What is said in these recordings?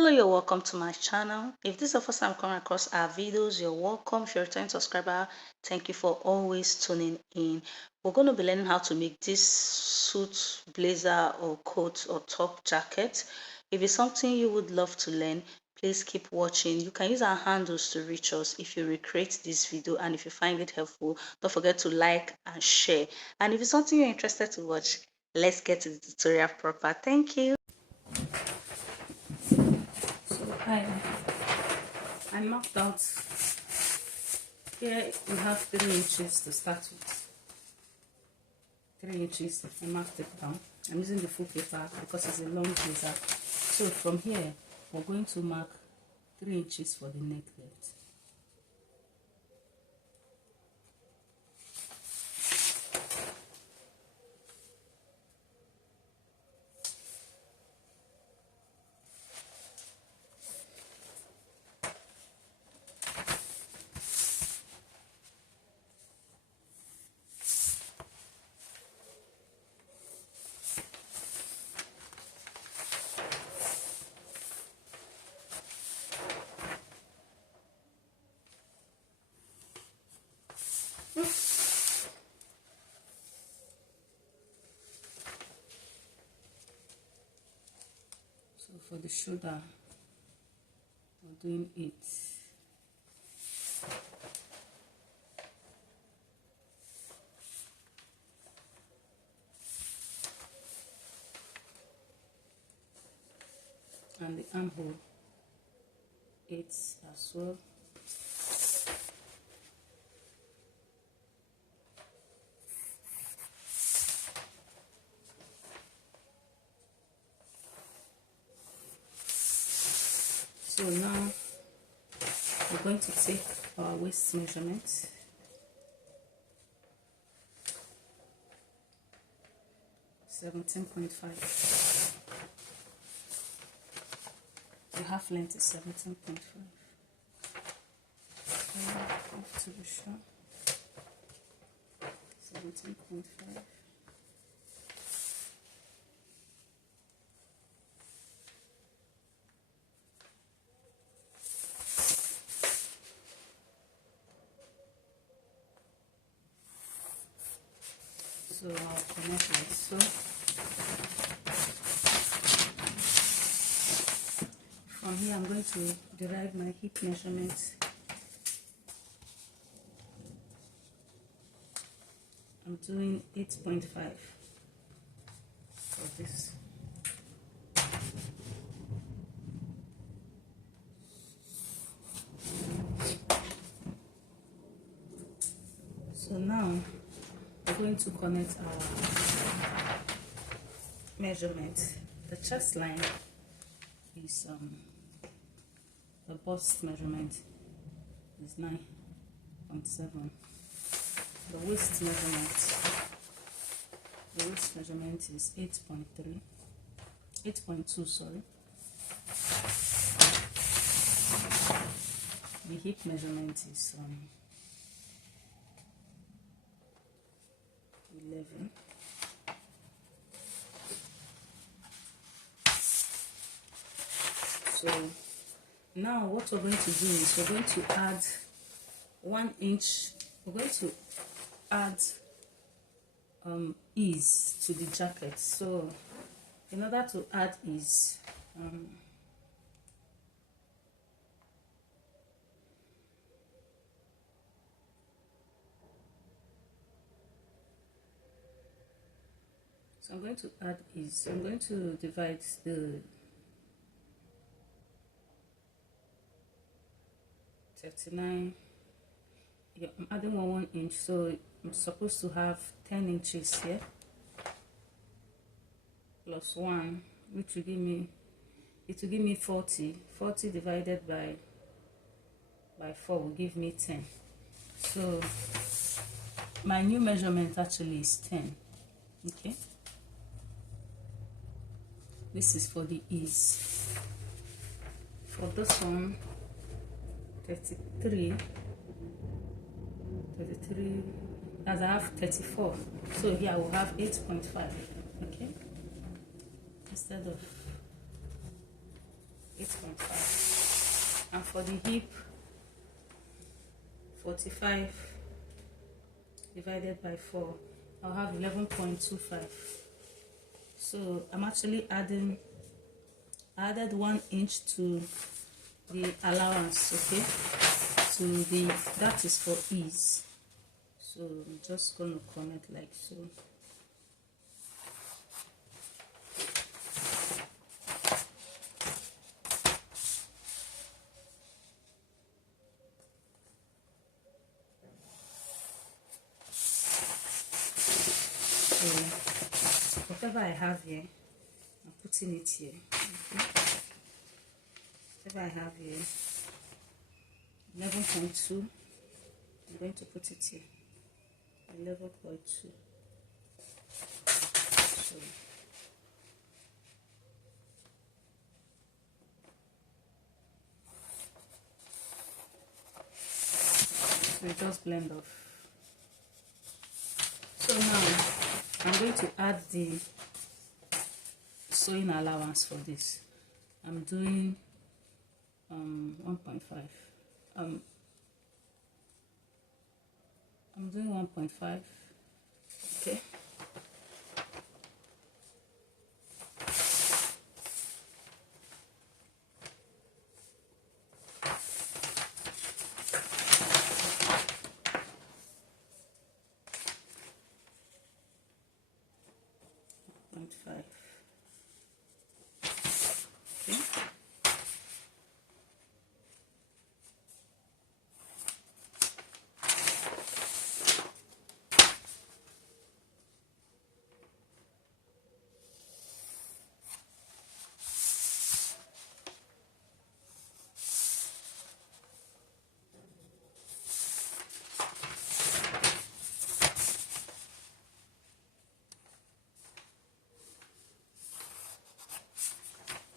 Hello, you're welcome to my channel. If this is the first time coming across our videos, you're welcome. If you're a returning subscriber, thank you for always tuning in. We're going to be learning how to make this suit, blazer or coat or top jacket. If it's something you would love to learn, please keep watching. You can use our handles to reach us if you recreate this video, and if you find it helpful, don't forget to like and share. And if it's something you're interested to watch, let's get to the tutorial proper. Thank you. So I marked out here. We have 3 inches to start with. 3 inches. I marked it down. I'm using the full paper because it's a long blazer. So from here, we're going to mark 3 inches for the neck depth. So for the shoulder, we're doing 8. And the armhole, 8 as well. So now we're going to take our waist measurement. $17.5. The half length is 17.5. To be sure, 17.5. So I'll connect like so. From here, I'm going to derive my hip measurement. I'm doing 8.5 for this. So now we're going to connect our measurement. The chest line is the bust measurement is 9.7. The waist measurement is 8.2, sorry. The hip measurement is 11. So now what we're going to do is we're going to add 1 inch. We're going to add ease to the jacket. So in order to add ease, so I'm going to add ease. I'm going to divide the 39. Yeah, I'm adding 1 inch, so I'm supposed to have 10 inches here plus 1, which will give me, it will give me 40. 40 divided by 4 will give me 10. So my new measurement actually is 10. Okay, this is for the ease. For this one, 33, as I have 34, so here I will have 8.5. okay, instead of 8.5. And for the hip, 45 divided by 4, I'll have 11.25. So I'm actually added 1 inch to the allowance, okay? So that is for ease. So I'm just going to connect like so. So whatever I have here, I'm putting it here. Okay? Whatever I have here, 11.2. I'm going to put it here. 11.2. So it does blend off. So now I'm going to add the sewing allowance for this. I'm doing 1.5. I'm doing 1.5. Okay.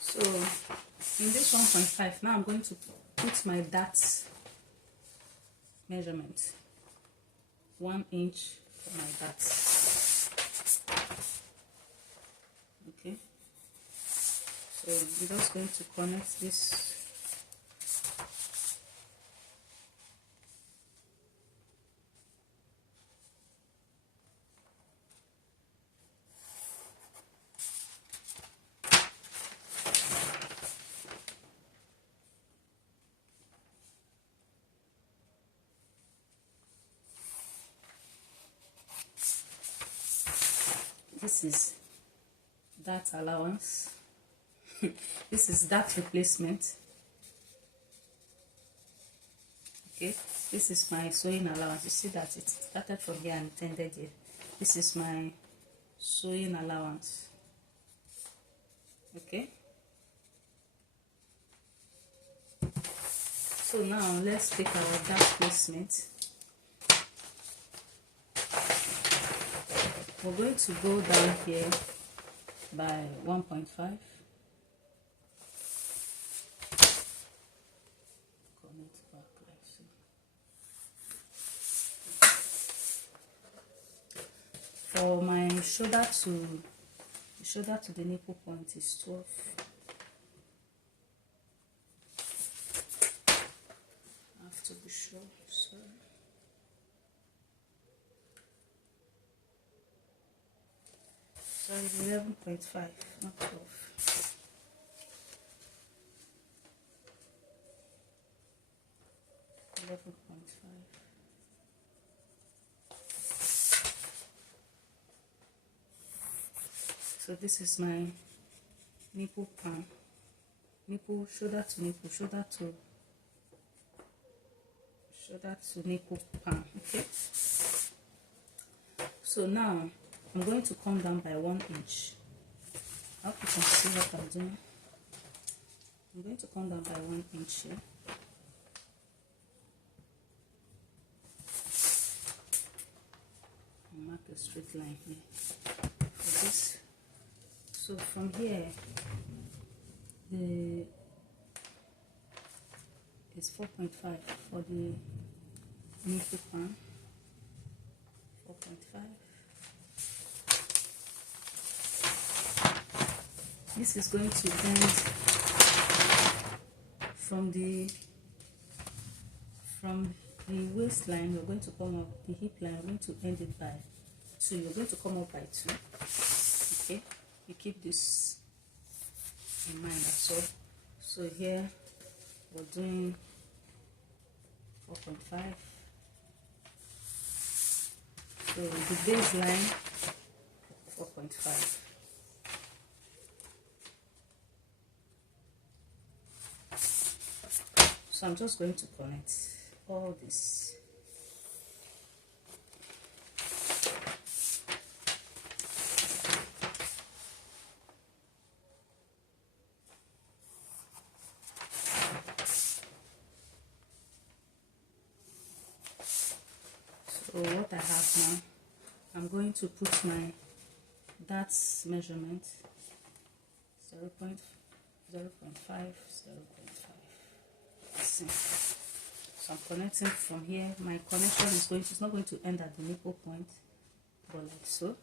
So in this 1.5, now I'm going to put my dart measurement. 1 inch for my dart. Okay. So I'm just going to connect this. This is dart allowance. This is dart replacement. Okay, this is my sewing allowance. You see that it started from here and it ended here. This is my sewing allowance. Okay. So now let's take our dart placement. We're going to go down here by 1.5. Connect back like so. For my shoulder to the nipple point is 12. I have to be sure. Sorry. So it's 11.5, not 12. So this is my nipple pan, nipple, shoulder to nipple, shoulder to nipple pan. Okay. So now I'm going to come down by 1 inch. I hope you can see what I'm doing. I'm going to come down by 1 inch here. And mark a straight line here for this. So from here, it's 4.5 for the nipple pan. 4.5. This is going to bend from the waistline, we're going to come up the hip line, we're going to end it by 2. You're going to come up by 2. Okay, you keep this in mind as well. So here we're doing 4.5. So the baseline 4.5. So I'm just going to connect all this. So what I have now, I'm going to put my that's measurement 0.5, 0.5. So I'm connecting from here. My connection is going to, it's not going to end at the nipple point, but like so.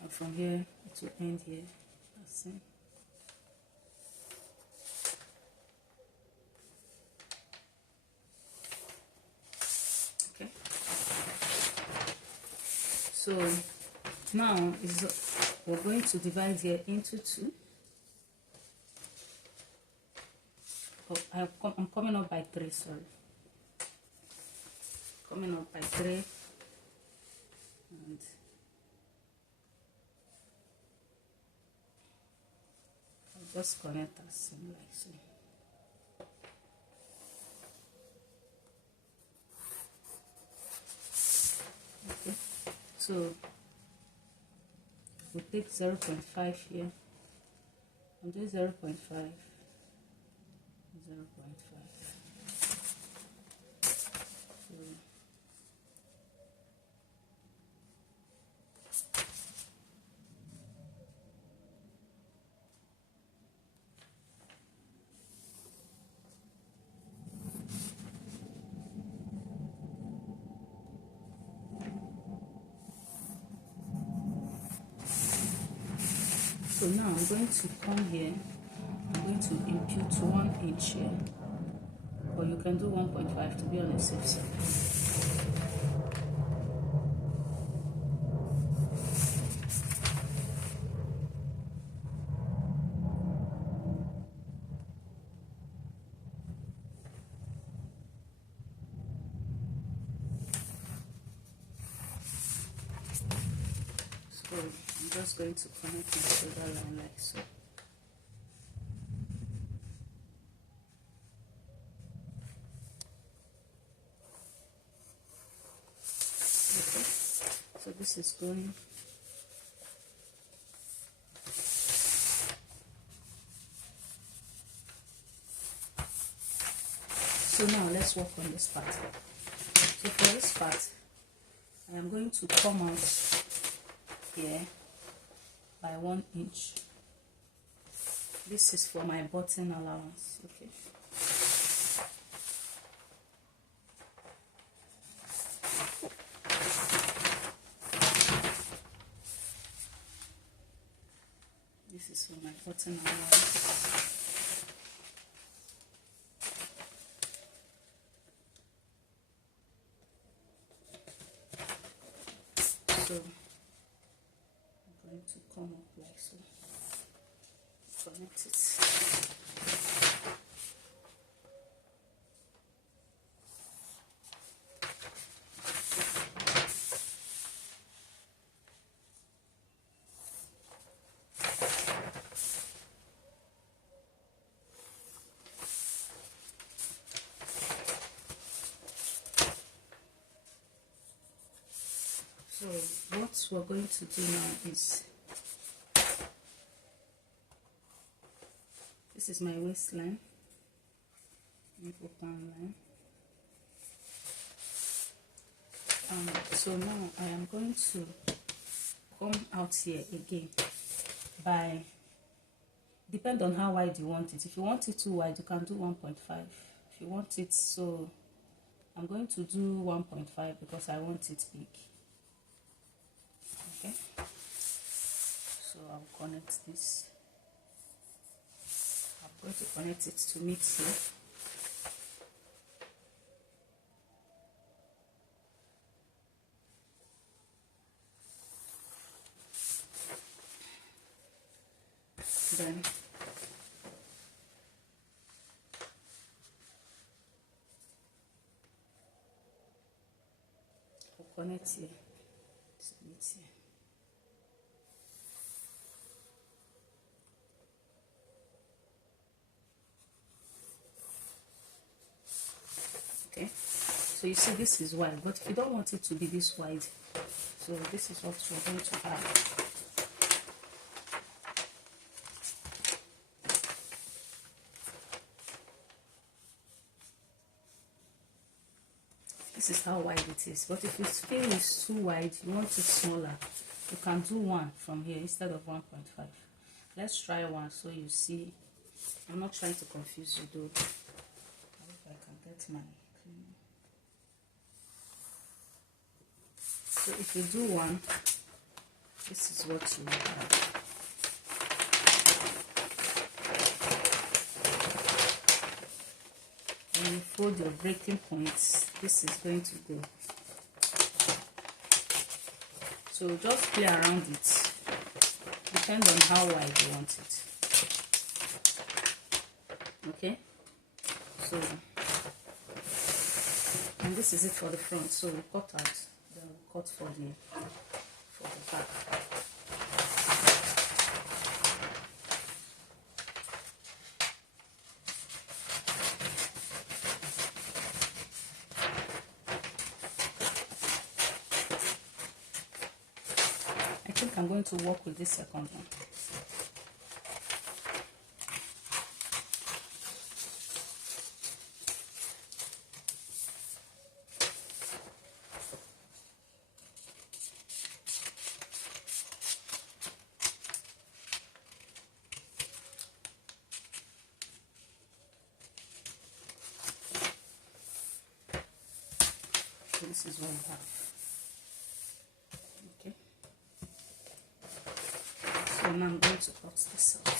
And from here it will end here. That's it. Okay. So now we're going to divide here into 2. Oh, I'm coming up by 3, sorry. Coming up by 3, and I'll just connect us like so. Okay, so we take 0.5 here. I'm doing 0.5, 0.5. So now I'm going to come here, I'm going to impute 1 inch here, or you can do 1.5 to be on the safe side. So I'm just going to connect my shoulder line like so. Okay. So this is going. So now let's work on this part. So for this part, I am going to come out here by 1 inch. This is for my button allowance. Okay. This is for my button allowance. So I'm going to come up like so, connect it. So what we're going to do now is, this is my waistline, nipple pan line. So now I am going to come out here again by, depend on how wide you want it. If you want it too wide, you can do 1.5. If you want it, so I'm going to do 1.5 because I want it big. Okay, so I'll connect this. I'm going to connect it to meet here. Then I'll connect here to meet here. Okay, so you see this is wide, but if you don't want it to be this wide, so this is what we're going to have. This is how wide it is, but if you feel it's too wide, you want it smaller, you can do one from here instead of 1.5. Let's try one so you see. I'm not trying to confuse you though. I hope I can get my clean. So if you do one, this is what you will have. When you fold your breaking points, this is going to go. So just play around it. Depend on how wide you want it. Okay? So, and this is it for the front. So we cut out, then we cut for the back. I think I'm going to work with this second one. So this is what we have. Okay. So now I'm going to cut this out.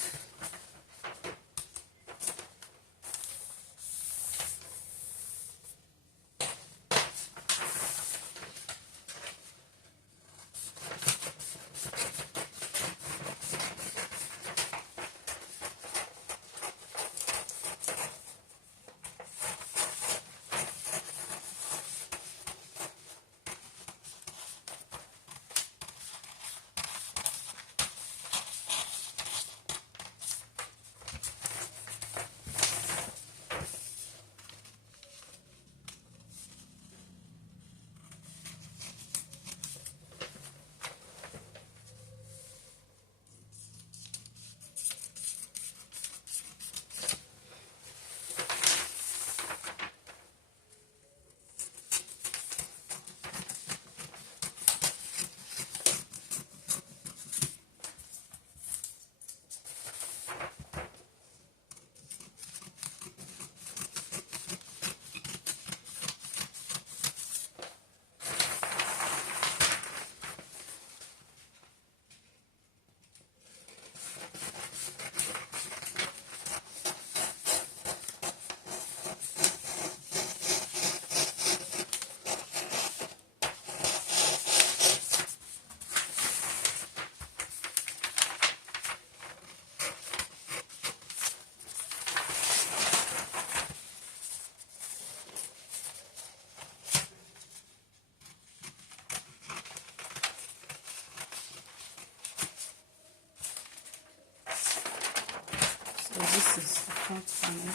So this is the front panel.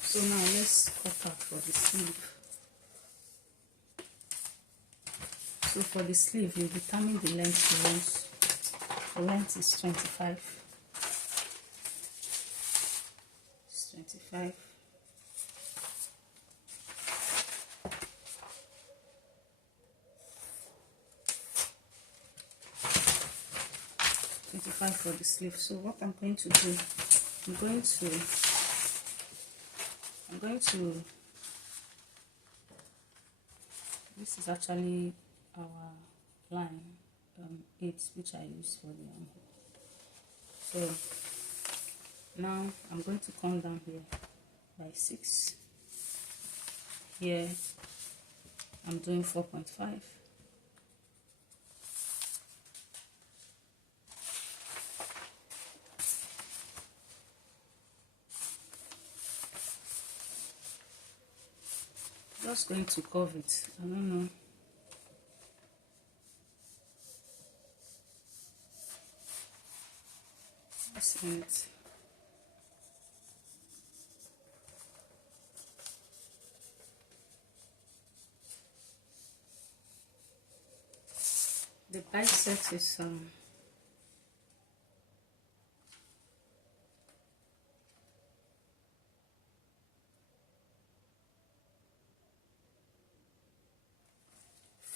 So now let's cut out for the sleeve. So for the sleeve, you determine the length you want. The length is 25. It's 25. For the sleeve. So what I'm going to do, I'm going to this is actually our line. 8, which I use for the armhole. So now I'm going to come down here by 6. Here I'm doing 4.5. Just going to curve it. I don't know. That's it. The bicep is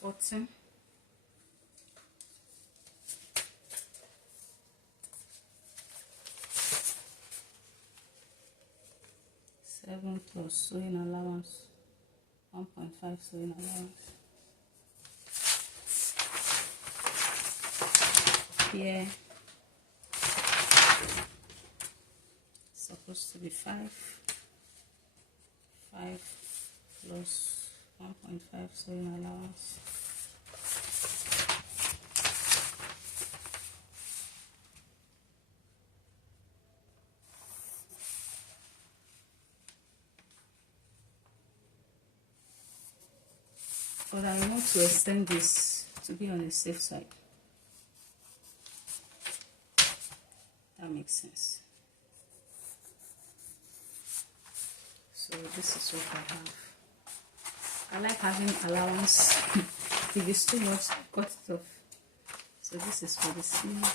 14. 7 plus sewing allowance, 1.5 sewing allowance. Here supposed to be 5. 5 plus 1.5 sewing allowance. But I want to extend this to be on the safe side. That makes sense. So this is what I have. I like having allowance. If it's too much, cut it off. So this is for the sleeve.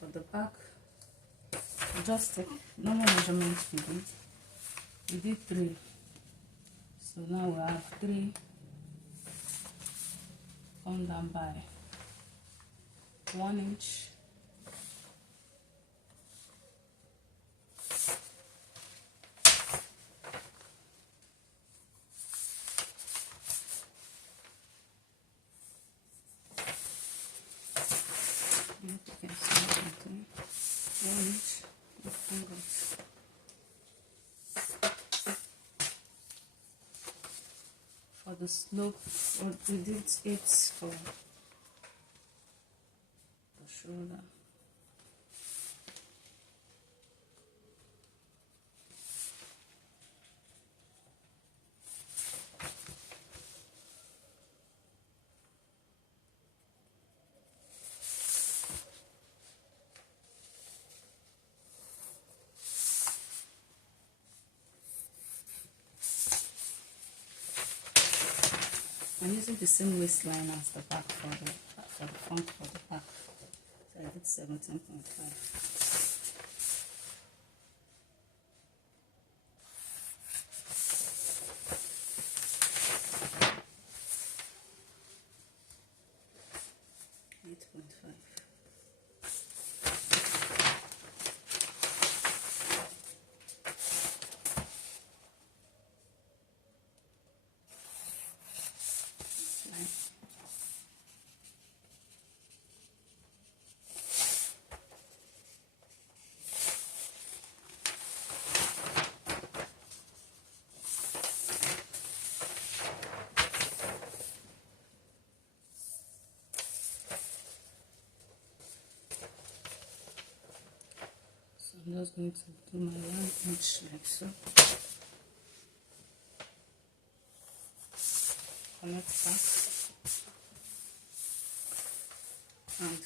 For the back, just take normal measurements we did 3, so now we have 3, come down by 1 inch, for the slope, or we did 8 for the shoulder. I'm using the same waistline as the back for the front for the back. So I did 17.5. I'm just going to do my 1 inch like so. Connect back. And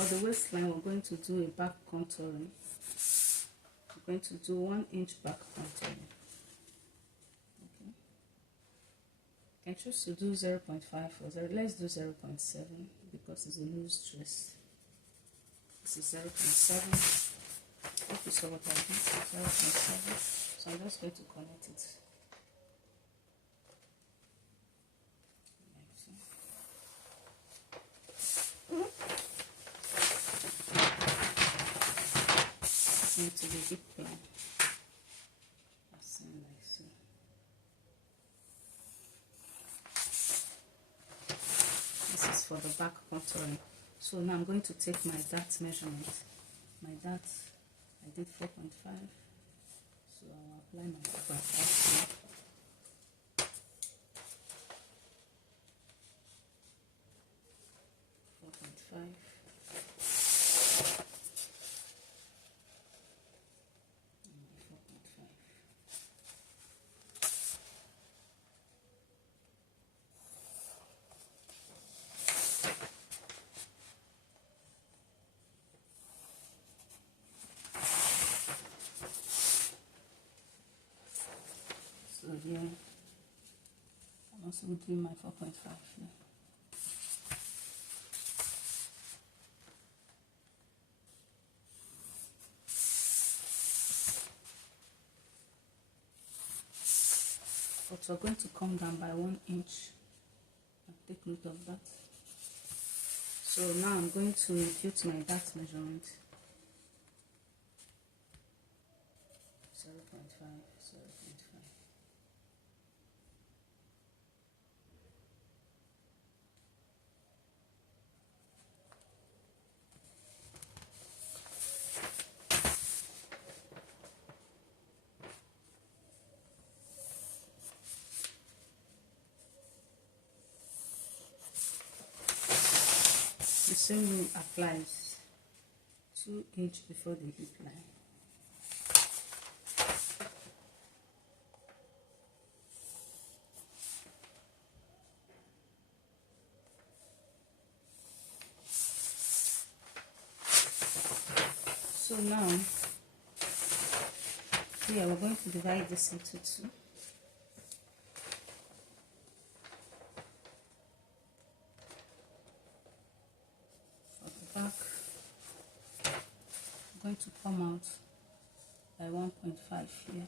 for the waistline, we're going to do a back contouring. We're going to do 1 inch back contouring. Okay. You can choose to do 0.5 or 0. Let's do 0.7 because it's a loose dress. This is 0.7. Hope you saw what I did. 0.7. So I'm just going to connect it. Into the hip line, like so. This is for the back contouring. So now I'm going to take my dart measurement. My dart, I did 4.5, so I'll apply my 4.5 here. 4.5. So here, I'm also doing my 4.5 here. But we're going to come down by 1 inch. I'll take note of that. So now I'm going to impute my dart measurement. 0.5, 0.5. The same rule applies. 2 inches before the hip line. So now, here we're going to divide this into 2. For the back, I'm going to come out by 1.5 here.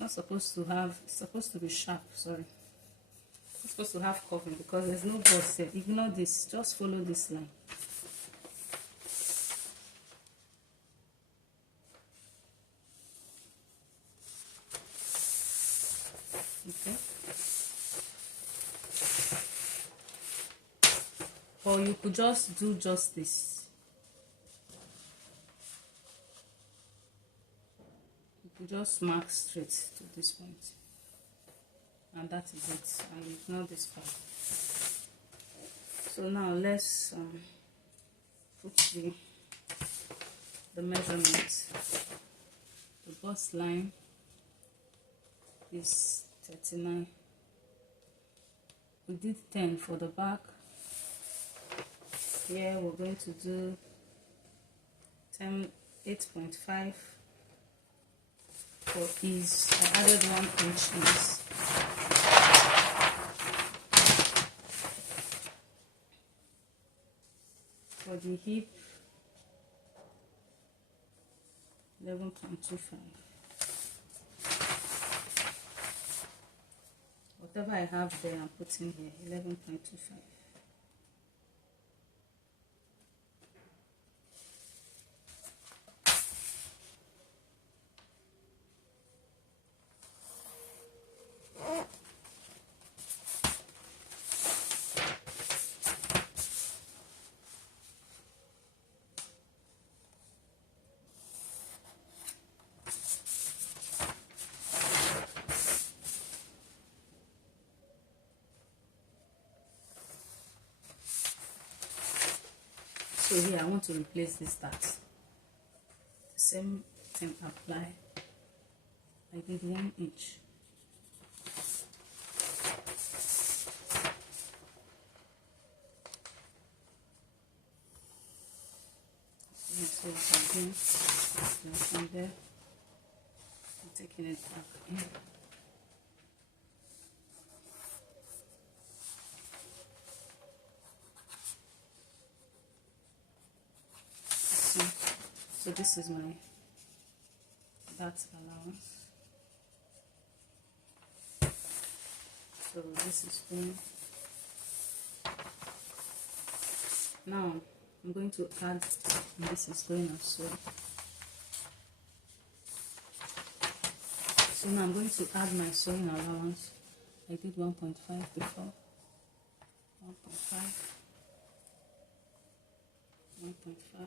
Not supposed to have, it's supposed to be sharp, sorry. It's supposed to have curving because there's no bust here. Ignore this, just follow this line. Okay. Or you could just do just this. Just mark straight to this point, and that is it, and ignore this part. So now let's put the measurement. The bust line is 39. We did 10 for the back. Here we're going to do 8.5 for ease. I added 1 inch ease. For the hip, 11.25. whatever I have there, I'm putting here 11.25. So here I want to replace this start. The same thing apply. I did 1 inch. So again, from there, I'm taking it back in. So this is my that allowance. So this is going. Now I'm going to add, this is going as well. So now I'm going to add my sewing allowance. I did 1.5 before. 1.5. 1.5.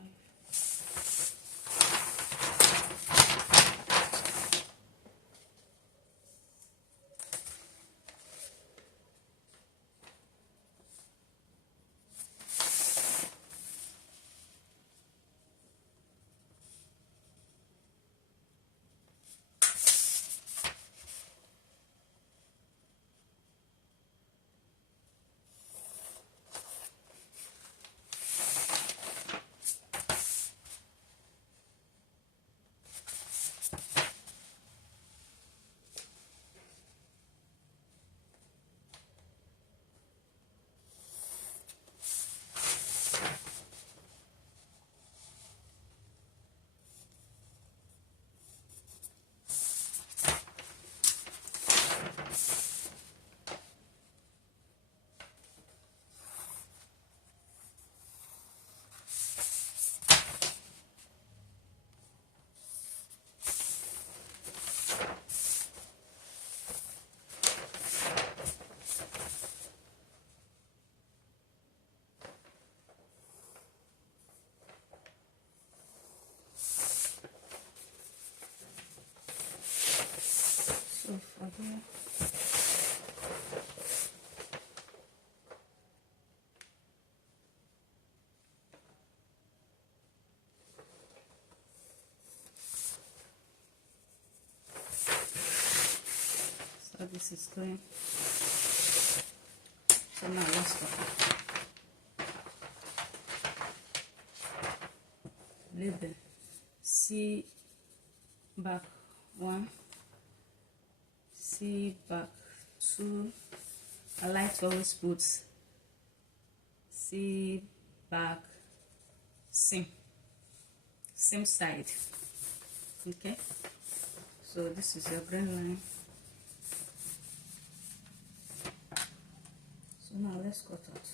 So for here, so this is going. So now let's go. Label C back 1, C back 2. I like to always put C back same side. Okay, so this is your green line. So now let's cut out.